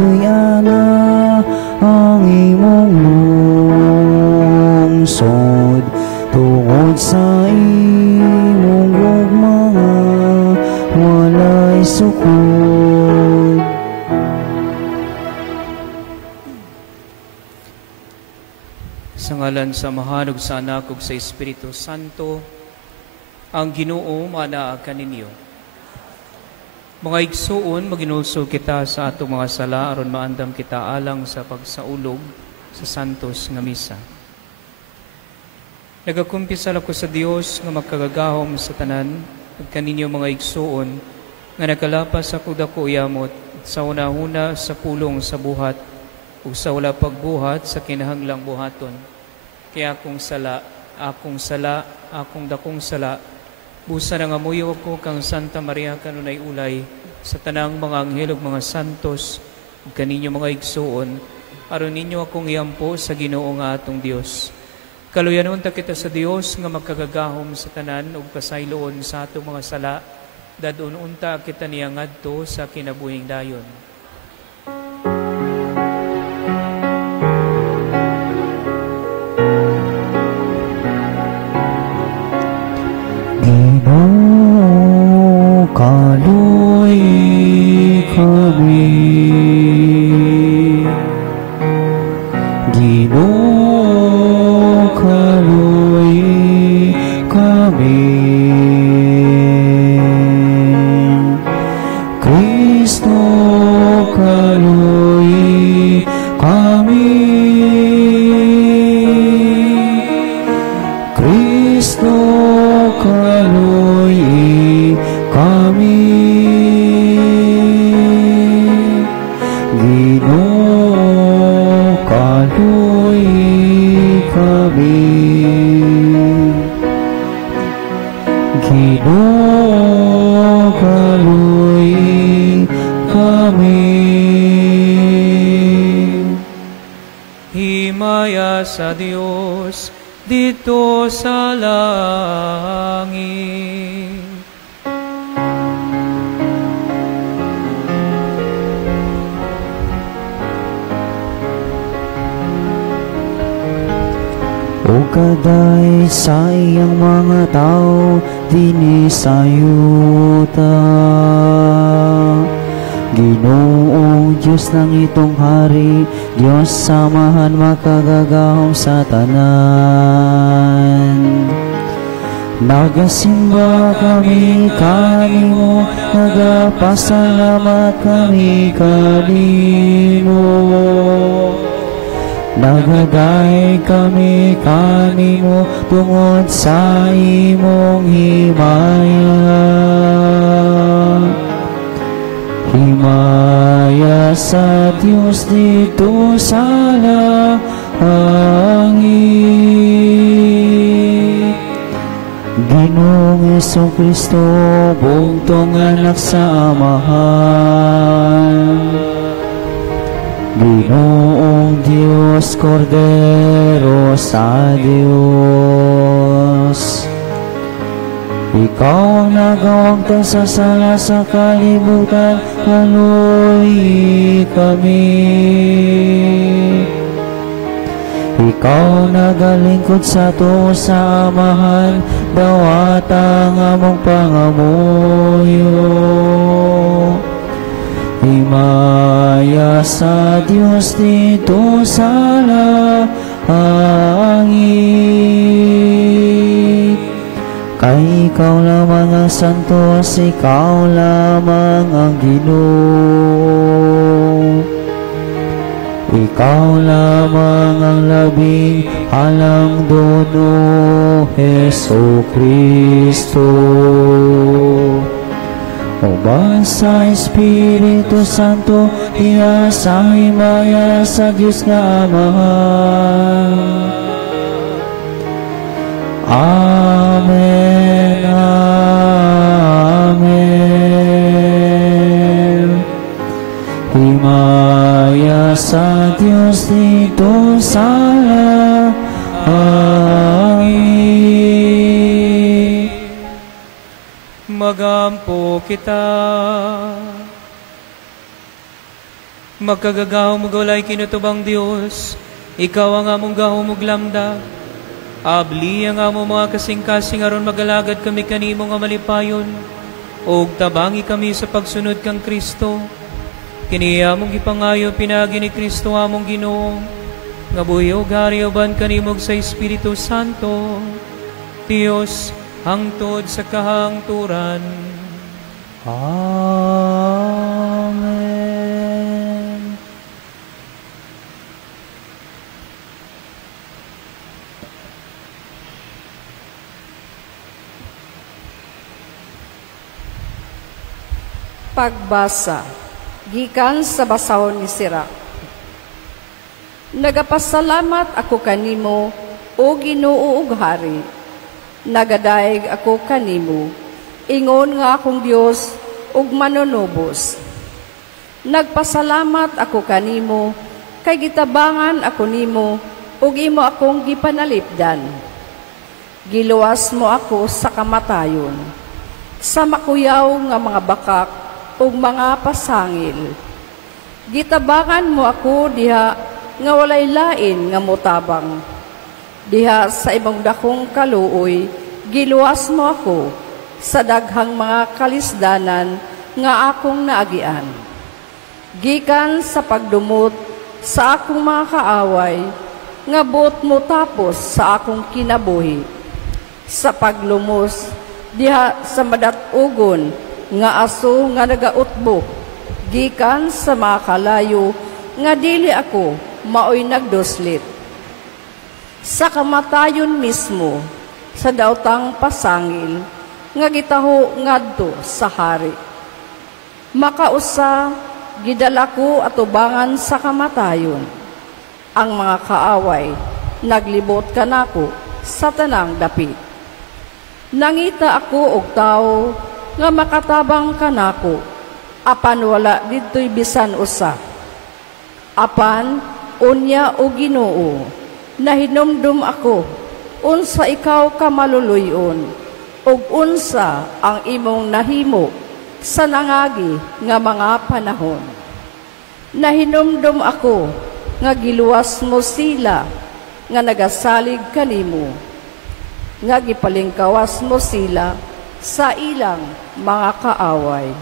Hallelujah ang imong lungsod tungod sa imong mga walay sukod. Sa ngalan sa Mahal ug sa Anak ug sa Espiritu Santo, ang Ginoo manaa kaninyo. Mga igsuon, maginulso kita sa atong mga sala aron maandam kita alang sa pagsaulog sa santos nga misa. Nagakumpisal ako sa Dios nga magkagagahom sa tanan ug kaninyo mga igsuon nga nagkalapas ako dako yamot sa una-una sa pulong sa buhat ug sa wala pagbuhat sa kinahanglang buhaton. Kaya akong dakong sala, busa na nga muyo ako kang Santa Maria kanunay ulay sa tanang mga anghel ug mga santos ug kaninyo mga igsuon aron ninyo akong iampo sa Ginoo nga atong Dios. Kaluyanon ta kita sa Dios nga magkagagahom sa tanan ug pasayloon sa atong mga sala, dadun unta kita niya ngadto sa kinabuhing dayon. Kaluy kami, Ginoo, kaluy kami. Kristo, kaluy kami. Kristo, kaluy kami. Ginoo, kaluy kami. Ginoo, kaluy kami. Himaya sa Dios dito sa langit. O kaday sa iyang mga tao, dinisayuta. Ginoong Diyos ng itong hari, Diyos samahan makagagahom sa tanan. Nagasimba kami kanimo, nagapasalamat kami kanimo. Nagaday kami kanimo tungod sa imong himaya. Himaya sa Dios dito sa langit. Ginoong Jesucristo, bugtong anak sa Amahan. Ginoong Diyos, Kordero sa Diyos. Ikaw ang nagawang tagsasala sa kalibutan, kaluy kami. Ikaw nagalingkod sa to sa Amahan, dawat ang among pangamuyo. Himaya sa Diyos dito sa langit. Kay ikaw lamang ang santos, ikaw lamang ang Ginoo. Ikaw lamang ang labing alang dono, Jesucristo. Uban sa Espiritu Santo, iya sa himaya sa Diyos nga Ama. Amen, amen. Himaya sa Diyos dito sa langit. Magampo kita. Magkagagaw mo gawlay kinutubang Diyos, ikaw ang among gahumog lamda. Abli ang among mga kasing-kasing aron magalagad kami kanimo nga malipayon, o tabangi kami sa pagsunod kang Kristo. Kini among gipangayo pinagi ni Kristo among Ginoo, nga buyo gari uban kanimog sa Espiritu Santo, Dios hangtod sa kahangturan. Amen. Pagbasa gikan sa basahon ni Sira. Nagapasalamat ako kanimo, o Ginoo ug Hari. Nagadaig ako kanimo, ingon nga akong Dios ug manunubos. Nagpasalamat ako kanimo, kay gitabangan ako nimo, ug imo akong gipanalipdan. Giluwas mo ako sa kamatayon, sa makuyaw nga mga bakak ug mga pasangil. Gitabangan mo ako diha nga walay lain nga motabang. Diha sa ibang dakong kaluoy, giluwas mo ako sa daghang mga kalisdanan nga akong naagian. Gikan sa pagdumot sa akong mga kaaway, nga buot mo tapos sa akong kinabuhi. Sa paglumos diha sa madatugon nga aso nga nagautbo, gikan sa mga kalayo nga dili ako maoy nagduslit. Sa kamatayon mismo, sa daotang pasangil, nga gitaho ngadto sa hari. Makausa, gidala ko atubangan sa kamatayon. Ang mga kaaway, naglibot kanako sa tanang dapit. Nangita ako og tao, nga makatabang kanako, apan wala dito'y bisan usa. Apan, unya o Ginoo, nahinumdum ako, unsa ikaw kamaluluyon, ug unsa ang imong nahimo sa nangagi nga mga panahon. Nahinumdum ako, nga giluwas mo sila, nga nagasalig kanimo, nga gipalingkawas mo sila sa ilang mga kaaway.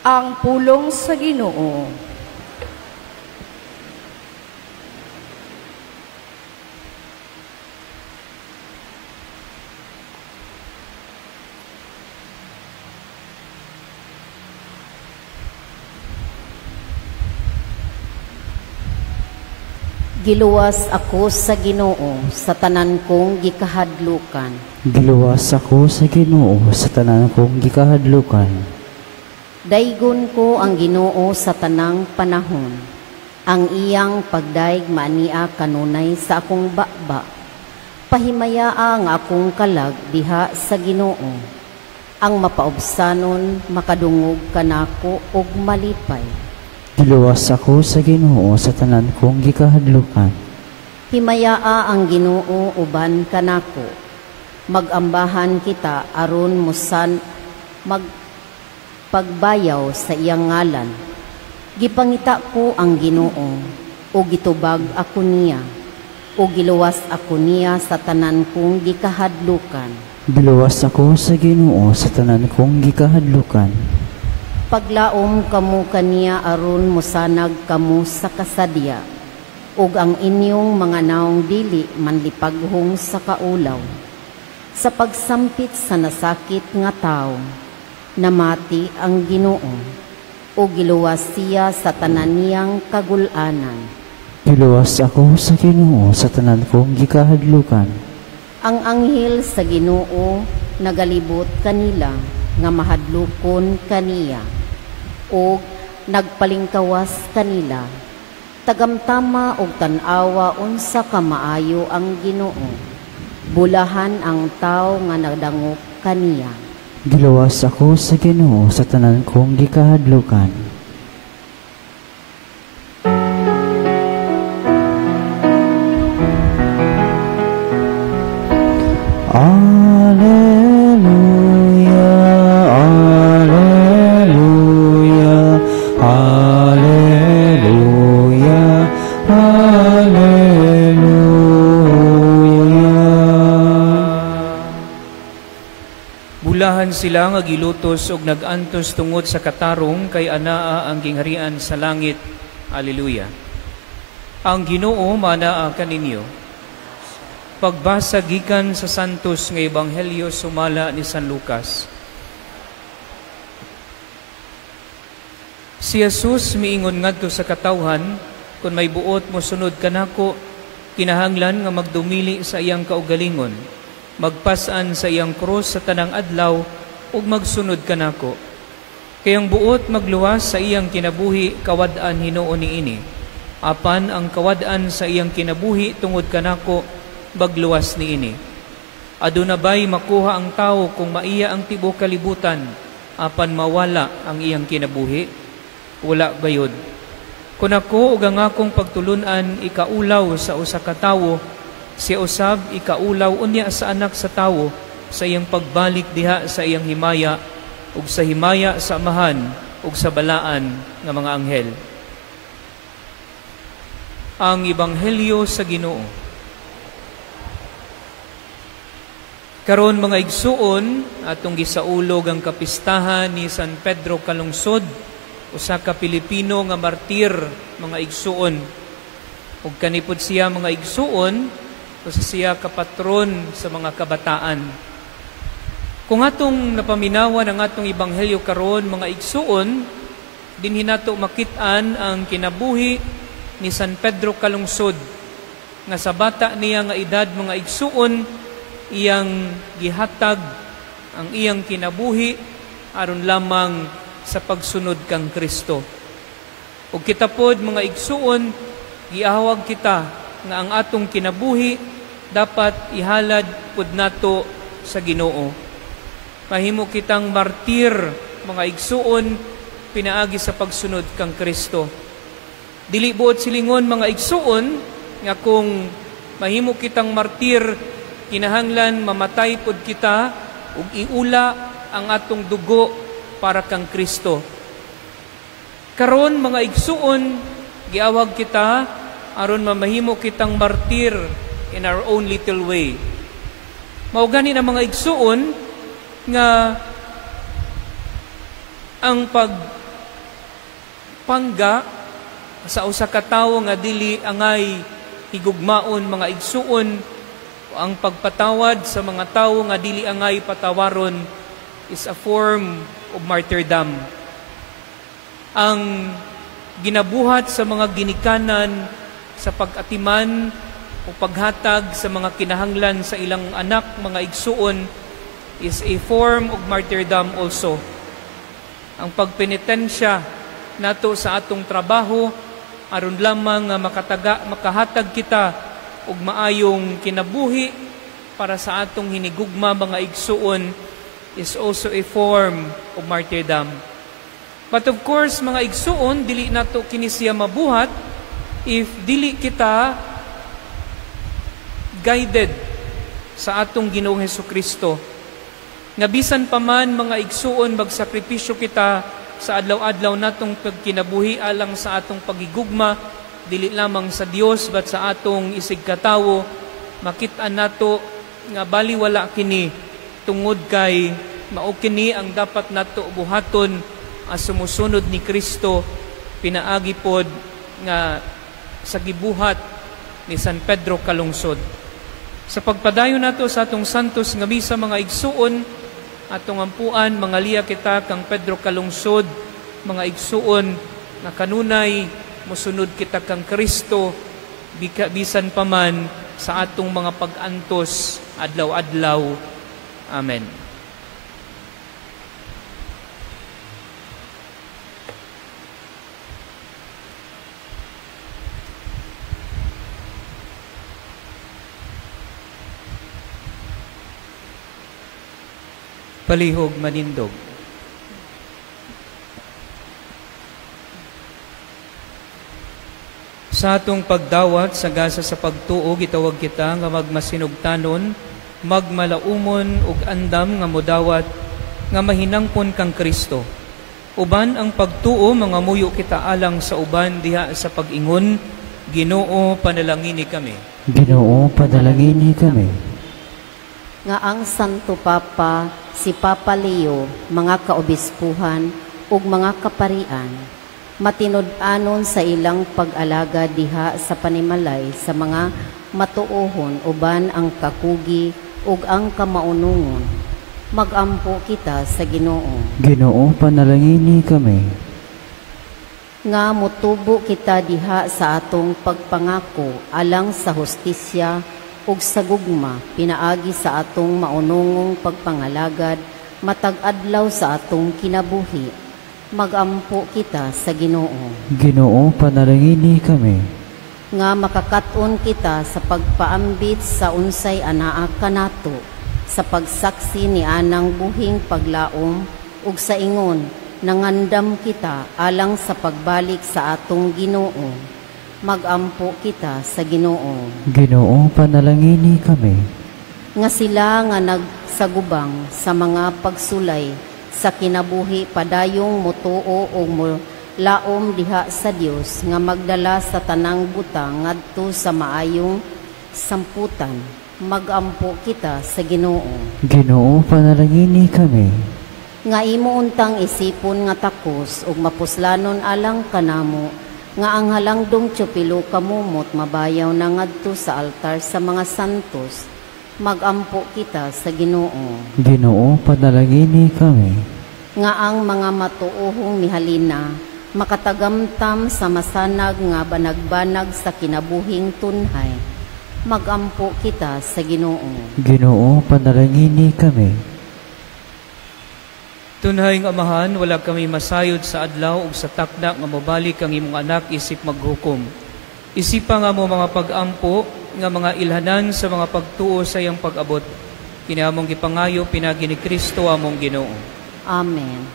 Ang pulong sa Ginoo. Giluwas ako sa Ginoo sa tanan kong gikahadlukan. Giluwas ako sa Ginoo sa tanan kong gikahadlukan. Daygon ko ang Ginoo sa tanang panahon. Ang iyang pagdaig maania kanunay sa akong bakba. Pahimayaa nga akong kalag diha sa Ginoo. Ang mapaubsanon makadungog kanako og malipay. Giluwas ako sa Ginoo sa tanan kong gikahadlukan. Himayaa ang Ginoo uban kanako. Magambahan kita aron musan magpagbayaw sa iyang ngalan. Gipangita ko ang Ginoo, o gitubag ako niya, o giluwas ako niya sa tanan kong gikahadlukan. Giluwas ako sa Ginoo sa tanan kong gikahadlukan. Paglaom kamo kaniya aron musanag kamo sa kasadya, ug ang inyong mga naong dili manlipaghong sa kaulaw. Sa pagsampit sa nasakit nga tao, namati ang Ginoo, o giluwas siya sa tanan niyang kagulanan. Giluwas ako sa Ginoo sa tanan kong gikahadlukan. Ang anghel sa Ginoo nagalibot kanila nga mahadlukon kaniya, o nagpalingkawas kanila. Tagamtama og tan-awa unsa kamaayo ang Ginoo. Bulahan ang tao nga nagdangop kaniya. Giluwas ako sa Ginoo sa tanan kong gikahadlukan. Alleluia, alleluia, Hallelujah, Hallelujah. Bulahan sila nga gilutos og nagantos tungod sa katarong kay anaa ang gingharian sa langit. Hallelujah. Ang Ginoo manaa kaninyo. Pagbasa gikan sa santos nga ebanghelyo sumala ni San Lucas. Si Jesus miingon ngadto sa katawhan, kung may buot mo sunod kanako, kinahanglan nga magdumili sa iyang kaugalingon, magpasan sa iyang krus sa tanang adlaw, ug magsunod kanako. Kayang buot magluwas sa iyang kinabuhi, kawad-an Hinoo niini. Apan ang kawad-an sa iyang kinabuhi tungod kanako, bagluwas niini. Aduna ba'y makuha ang tao kung maiya ang tibuok kalibutan, apan mawala ang iyang kinabuhi? Wala gayud. Kung ako ug ang akong pagtulunan ikaulaw sa usa ka tawo, si usab ikaulaw unya sa anak sa tawo sa iyang pagbalik diha sa iyang himaya ug sa himaya sa amahan ug sa balaan nga mga anghel. Ang ebanghelyo sa Ginoo. Karon mga igsuon, atong gisaulog ang kapistahan ni San Pedro Calungsod, usa ka Pilipino nga martir, mga igsuon. Ug kanipod siya mga igsuon, usa siya kapatron sa mga kabataan. Kung atong napaminawan ang atong ebanghelyo karon mga igsuon, dinhi nato makit-an ang kinabuhi ni San Pedro Calungsod, nga sa bata niya nga edad mga igsuon, iyang gihatag ang iyang kinabuhi aron lamang sa pagsunod kang Kristo. Ug kita pod mga igsuon, giahawag kita nga ang atong kinabuhi dapat ihalad pod nato sa Ginoo. Mahimo kitang martir mga igsuon pinaagi sa pagsunod kang Kristo. Dili buot silingon mga igsuon nga kung mahimo kitang martir, kinahanglan mamatay pod kita ug iula ang atong dugo para kang Kristo. Karon mga igsuon, giawag kita aron mamahimo kitang martir in our own little way. Mao gani na mga igsuon nga ang pagpangga sa usa ka tawo nga dili angay higugmaon mga igsuon, ang pagpatawad sa mga tawo nga dili angay patawaron is a form of martyrdom. Ang ginabuhat sa mga ginikanan sa pag-atiman o paghatag sa mga kinahanglan sa ilang anak, mga igsuon, is a form of martyrdom also. Ang pagpenitensya nato sa atong trabaho aron lamang makahatag kita ug maayong kinabuhi para sa atong hinigugma mga igsuon is also a form of martyrdom. But of course, mga igsuon, dili nato kini siya mabuhat if dili kita guided sa atong Ginoong Hesukristo. Nga bisan pa man mga igsuon, magsakripisyo kita sa adlaw-adlaw natong pagkinabuhi alang sa atong pagigugma, dili lamang sa Dios but sa atong isig katawo, makit-an nato nga baliwala kini tungod kay mao kini ang dapat nato buhaton as sumusunod ni Kristo, pinaagi pod nga sa gibuhat ni San Pedro Calungsod. Sa pagpadayon nato sa atong santos nga misa mga igsuon, atong ampuan mangalia kita kang Pedro Calungsod, mga igsuon na kanunay mosunod kita kang Kristo bisan pa man sa atong mga pag-antos adlaw-adlaw. Amen. Palihog manindog. Sa atong pagdawat sa gasa sa pagtuo, gitawag kita nga magmasinugtanon, magmalaumon ug andam nga modawat nga mahinangpon kang Kristo. Uban ang pagtuo mga muyo kita alang sa uban diha sa pag-ingon, Ginoo panalangini kami. Ginoo, padalangini kami. Nga ang Santo Papa, si Papa Leo, mga kaobispuhan ug mga kaparian, matinud-anon sa ilang pag-alaga diha sa panimalay sa mga matuohon uban ang kakugi ug ang kamaunungon. Magampo kita sa Ginoo. Ginoo, panalangini kami. Nga mutubo kita diha sa atong pagpangako alang sa hustisya ug sa gugma pinaagi sa atong maunungong pagpangalagad matag adlaw sa atong kinabuhi. Magampo kita sa Ginoo. Ginoo, panalangini kami. Nga makakaton kita sa pagpaambit sa unsay anaa kanato sa pagsaksi ni anang buhing paglaom ug sa ingon nangandam kita alang sa pagbalik sa atong Ginoo. Magampo kita sa Ginoo. Ginoo, panalangini kami. Nga sila nga nagsagubang sa mga pagsulay sa kinabuhi padayong mutuo o laom diha sa Dios nga magdala sa tanang butang ngadto sa maayong samputan. Magampo kita sa Ginoo. Ginoo, panalangini kami. Nga imo untang isipon nga takos ug mapuslanon alang kanamo nga ang halangdong tiyopilo kamumot mabayaw na ngadto sa altar sa mga santos. Magampo kita sa Ginoo. Ginoo, panalangini kami. Nga ang mga matuohong mihalina makatagamtam sa masanag nga banagbanag sa kinabuhing tunhay. Magampo kita sa Ginoo. Ginoo, panalangini kami. Tunhay nga Amahan, wala kami masayod sa adlaw ug sa takda nga mabalik ang imong anak isip maghukom. Isipa nga mo mga pag-ampo nga mga ilhanan sa mga pagtuo sa iyang pag-abot. Kiniamong gipangayo pinagi ni Kristo among Ginoo. Amen.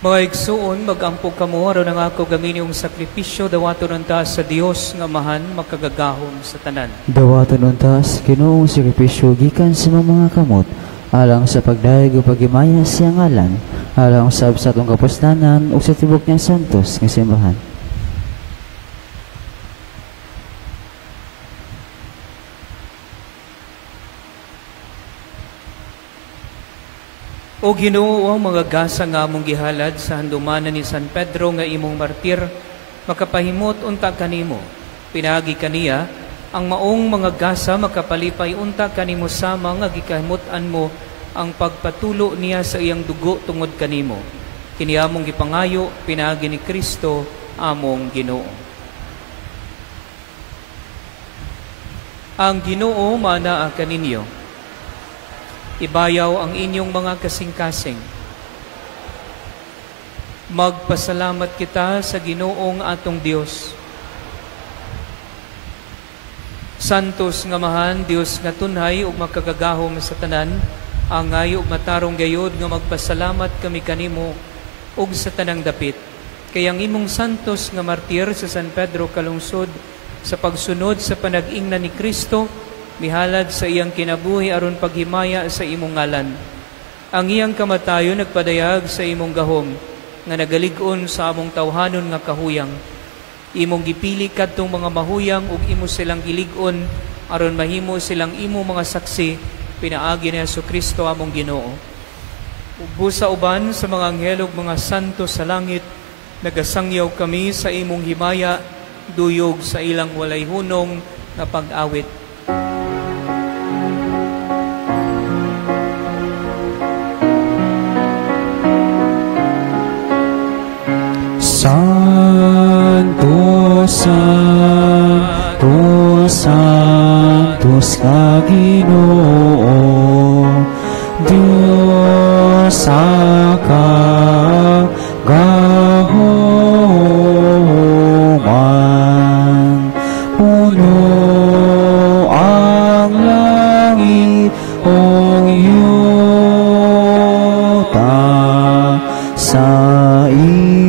Mga igsuon, mag-ampo kamo aron ang ako gamin yung sakripisyo dawaton unta sa Dios nga Amahan makagagahom sa tanan. Dawaton untas Ginoong sakripisyo gikan sa mga kamot alang sa pagdayeg ug paghimaya sa ngalan, alang sa absatong kapustanan ug sa tibok niyang santos nga simbahan. O Ginoo, ang mga gasa nga among gihalad sa handumanan ni San Pedro nga imong martir, makapahimot unta kanimo. Pinagi kaniya, ang maong mga gasa makapalipay unta kanimo sama nga gikahimutan mo ang pagpatulo niya sa iyang dugo tungod kanimo. Kiniamong gipangayo, pinagi ni Kristo among Ginoo. Ang Ginoo manaa kaninyo. Ibayaw ang inyong mga kasing-kasing. Magpasalamat kita sa Ginoong atong Dios. Santos nga Amahan, Dios nga tunhay ug makagagahom sa tanan, angay ug matarong gayod nga magpasalamat kami kanimo ug sa tanang dapit. Kay ang imong santos nga martir sa San Pedro kalungsod sa pagsunod sa panag-ingnan ni Kristo, mihalad sa iyang kinabuhi aron paghimaya sa imong ngalan. Ang iyang kamatayon nagpadayag sa imong gahom, nga nagalig-on sa among tawhanon nga kahuyang. Imong gipili kadtong mga mahuyang ug imo silang gilig-on aron mahimo silang imo mga saksi pinaagi ni Jesucristo among Ginoo. Busa uban sa mga anghel ug mga santo sa langit, nagasangyaw kami sa imong himaya, duyog sa ilang walay hunong na pag-awit. Santo, Santo, Santos ka Ginoo, Diyos sa kagahoman. Puno ang langit o yuta sa imo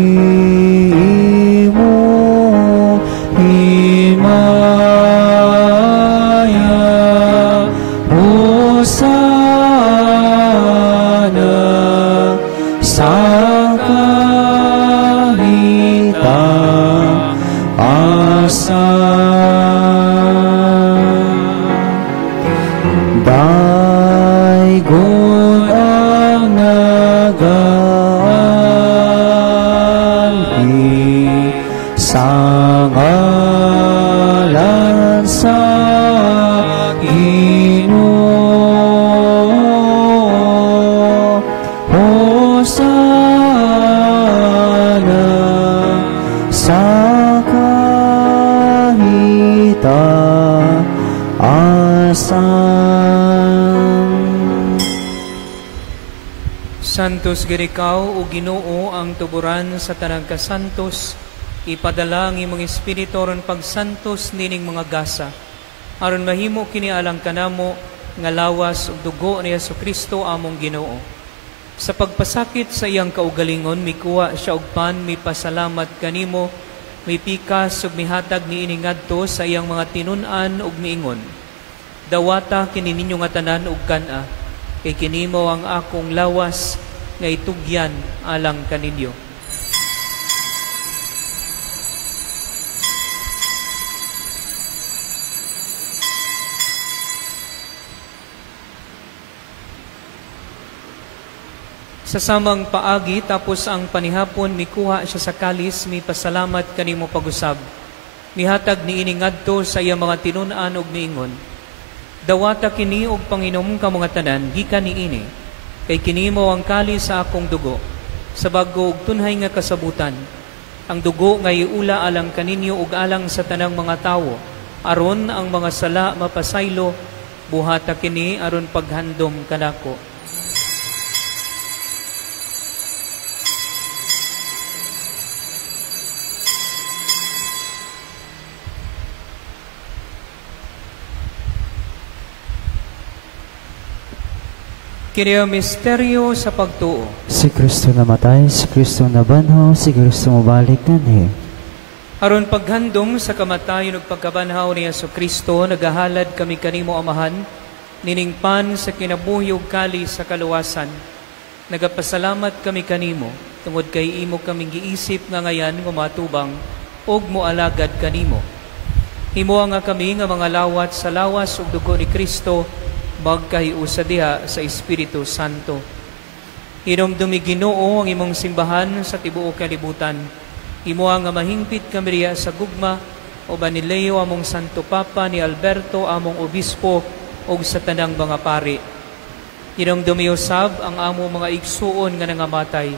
Daigon ang nag-aanhi sa ngalan sa Ginoo. Hosana sa Santos girikaw o Ginoo ang tuburan sa tanang kasantos, ipadala ang imong espiritu ron pagsantos nining mga gasa. Aron mahimo kini alang kanamo nga lawas ug dugo ni Jesucristo among Ginoo. Sa pagpasakit sa iyang kaugalingon, mikuha siya og pan, mipasalamat kanimo, mipikas ug mihatag niini ngadto sa iyang mga tinun-an ug miingon. Dawata kini ninyo nga tanan ug kana, kay kinimo ang akong lawas nga itugyan alang kaninyo. Sa samang paagi tapos ang panihapon, mikuha siya sa kalis, mipasalamat kanimo pag-usab. Mihatag niini ngadto sa iyang mga tinun-an ug miingon. Dawata kini og Panginom ka mga tanan, gikan niini, kay kinimo ang kalis sa akong dugo, sa bago og tunhay nga kasabutan. Ang dugo nga iula alang kaninyo ug alang sa tanang mga tawo, aron ang mga sala mapasaylo, buhata kini aron paghandom kanako. Kini ang misteryo sa pagtuo. Si Kristo namatay, si Kristo nabanhaw, si Kristo mabalik kanhi. Aron paghandom sa kamatayon ug pagkabanhaw ni Jesucristo, nagahalad kami kanimo Amahan, nining pan sa kinabuhi ug kali sa kaluwasan. Nagapasalamat kami kanimo, tungod kay imo kaming giisip nga ngayan nga matubang ug moalagad kanimo. Himo nga kami nga mga lawat sa lawas ug dugo ni Kristo, magkahiusa diha sa Espiritu Santo. Hinumdumi Ginoo ang imong simbahan sa tibuok kalibutan. Imo nga mahingpit kami riya sa gugma, o ba ni Leo among Santo Papa, ni Alberto among Obispo, o sa tanang mga pari. Hinumdumi usab ang amo mga igsuon nga nangamatay,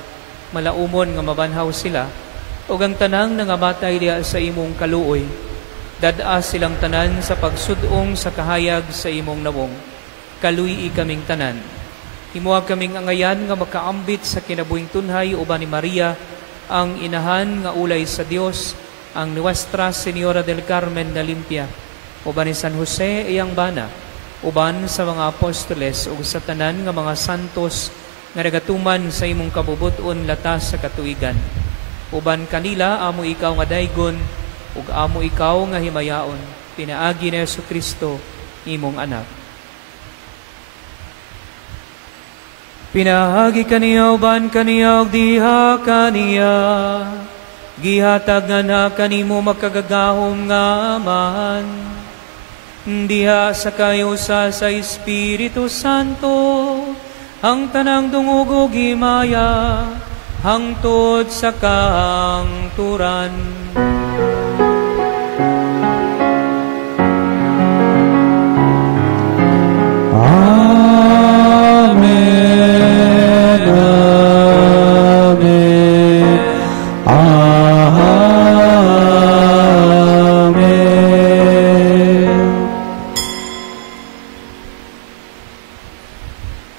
malaumon nga mabanhaw sila, o ang tanang nangamatay diha sa imong kaluoy. Dada silang tanan sa pagsudong sa kahayag sa imong nawong. Kaluy kaming tanan. Himuag kaming angayan nga makaambit sa kinabuhing tunhay uban ni Maria, ang inahan nga ulay sa Dios, ang Nuestra Señora del Carmen na Limpia, uban ni San Jose iyang bana, uban sa mga apostoles ug sa tanan nga mga santos nga nagatuman sa imong kabubuton latas sa katuigan. Uban kanila amo ikaw nga daygon ug amo ikaw nga himayaon, pinaagi ni Jesucristo imong anak. Pinahagi kaniya uban kaniya ug diha kaniya, gihatag nga na kanimo makagagahom nga Amahan. Diha sa kayusa sa Espiritu Santo, ang tanang dungog ug himaya, hangtod sa kahangturan.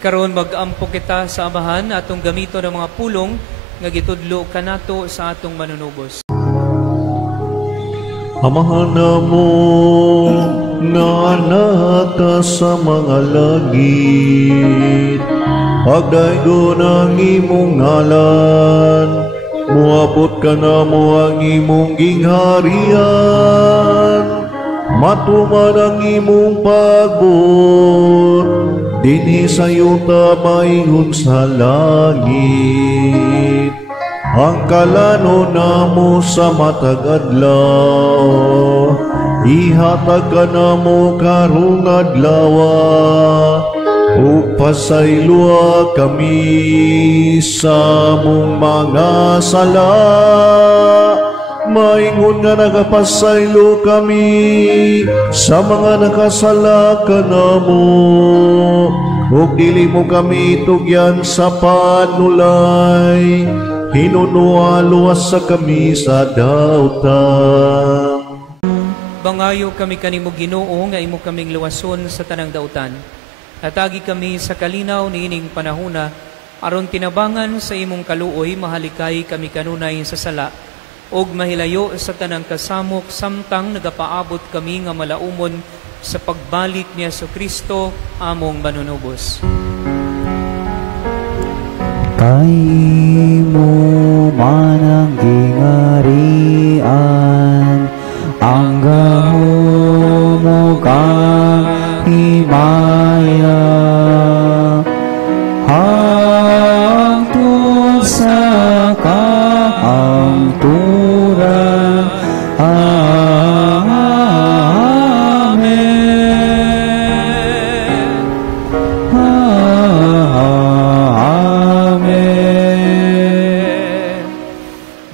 Karon mag-ampo kita sa Amahan atong gamito ng mga pulong nga gitudlo kanato sa atong manunubos. Amahan namo nga anak ka sa mga langit, pagdaygon ang imong ngalan, muabot ka namo ang imong gingharian, matuman ang imong pagbot, dinhi sa yuta maingon sa langit. ang kalano namo sa matag adlaw, ihatag ka namo karong adlawa, ug pasaylua kami sa mong mga sala. Maingon nga nagapasaylo kami sa mga nakasala kanamo, ug dili mo kami tugyan sa panulay, hinunua luwas sa kami sa dautan. Bangayo kami kanimo Ginoo nga imo kaming luwason sa tanang dautan. Natagi kami sa kalinaw niining panahona, aron tinabangan sa imong kaluoy mahalikay kami kanunay sa sala, og mahilayo sa tanang kasamok samtang nagapaabot kami nga malaumon sa pagbalik ni Jesucristo among manunubos. Kay imo man ang gingarian, ang gahom mo kang himaya, hangtod sa kahangturan.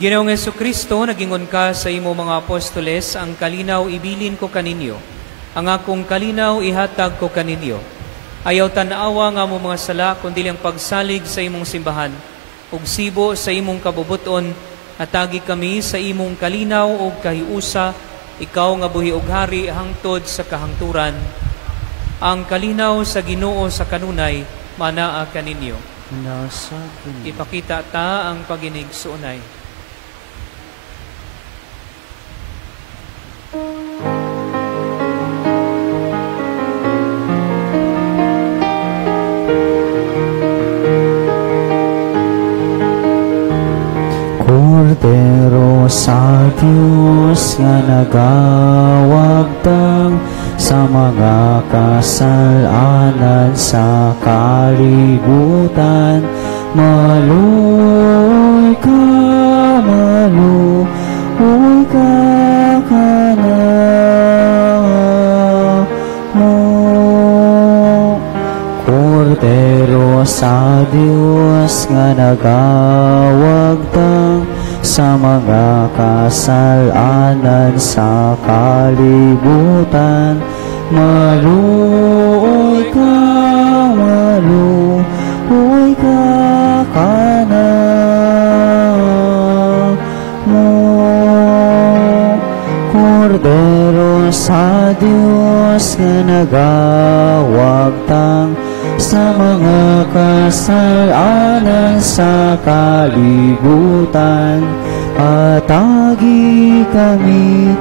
Ginoong Jesucristo, nagingon ka sa imo mga apostoles, ang kalinaw ibilin ko kaninyo, ang akong kalinaw ihatag ko kaninyo. Ayaw tanawa nga mo mga sala, kundi ang pagsalig sa imong simbahan, ug sibo sa imong kabubuton, atagi kami sa imong kalinaw ug kahiusa, ikaw nga buhi ug hari hangtod sa kahangturan. Ang kalinaw sa Ginoo sa kanunay, manaa kaninyo. Ipakita ta ang paginig suunay. Kordero sa Diyos nga nagawagtang sa mga kasalanan sa kalibutan, maluoy ka kanamo. Kordero sa Diyos nga nagawagtang sa mga kasalanan sa kalibutan, maluoy ka kanamo. Kordero sa Diyos nga nagawagtang sa mga kasalanan sa kalibutan, atagi kami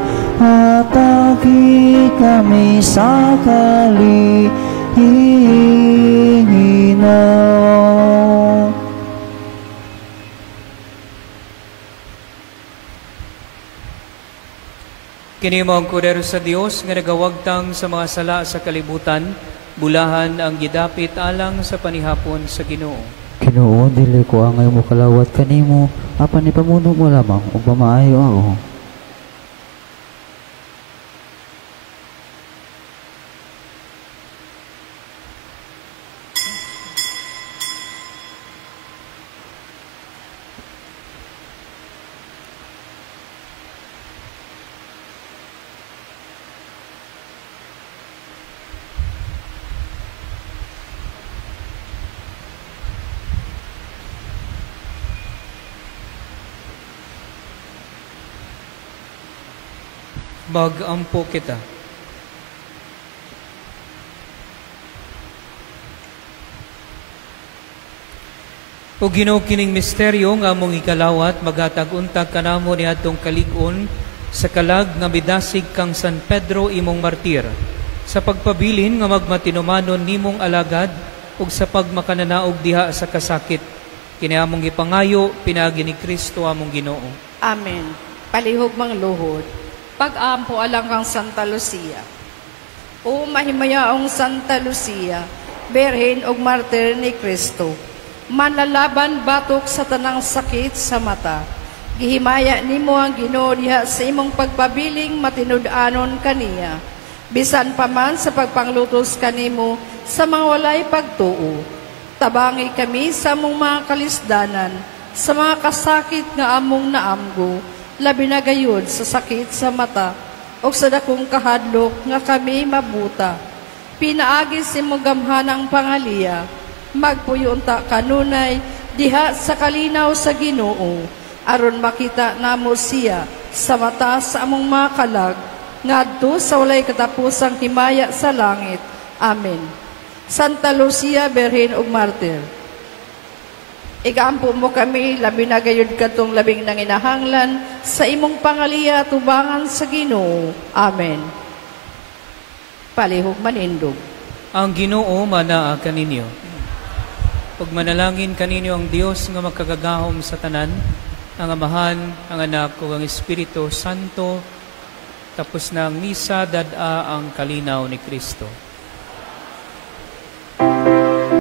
sa kalihinaw. Kini mo ang kordero sa Dios nga nagawagtang sa mga sala sa kalibutan, bulahan ang gidapit alang sa panihapon sa Ginoo. Ginoo, dili ko angay mo kalawat kanimo, apan ipamuno mo lamang ug pamaayo ako. Mag-ampo kita. O Ginoo, kining misteryo nga among ikalawat, maghatag-untag kanamo ni atong kalig-on sa kalag nga bidasig kang San Pedro imong martir, sa pagpabilin nga magmatinumanon nimong alagad ug sa pagmakananaog diha sa kasakit. Kini among ipangayo pinaagi ni Kristo among Ginoo. Amen. Palihog mang luhod. Pag-ampo alang kang Santa Lucia. O mahimayaong Santa Lucia, Berhen og martir ni Kristo, manlalaban batok sa tanang sakit sa mata. Gihimaya nimo ang Ginoo diha sa imong pagpabiling matinud-anon kaniya. Bisan pa man sa pagpanglutos kanimo sa mga walay pagtuo. Tabangi kami sa among mga kalisdanan, sa mga kasakit nga among naamgo, labi na gayud sa sakit sa mata, o sa dakong kahadlok nga kami mabuta. Pinaagi si mo gamhanang pangaliya, magpuyunta kanunay, diha sa kalinaw sa Ginoo, aron makita namo siya sa mata sa among mga kalag, ngadto sa walay katapusang himaya sa langit. Amen. Santa Lucia, Berhen ug Martir, igampo mo kami, labi na gayud katong labing nanginahanglan, sa imong pangaliya tubangan sa Ginoo. Amen. Palihog manindog. Ang Ginoo manaa kaninyo. Pagmanalangin kaninyo ang Dios nga magkagagahom sa tanan, ang Amahan, ang Anak ug ang Espiritu Santo. Tapos na ang misa, dad-a ang kalinaw ni Kristo.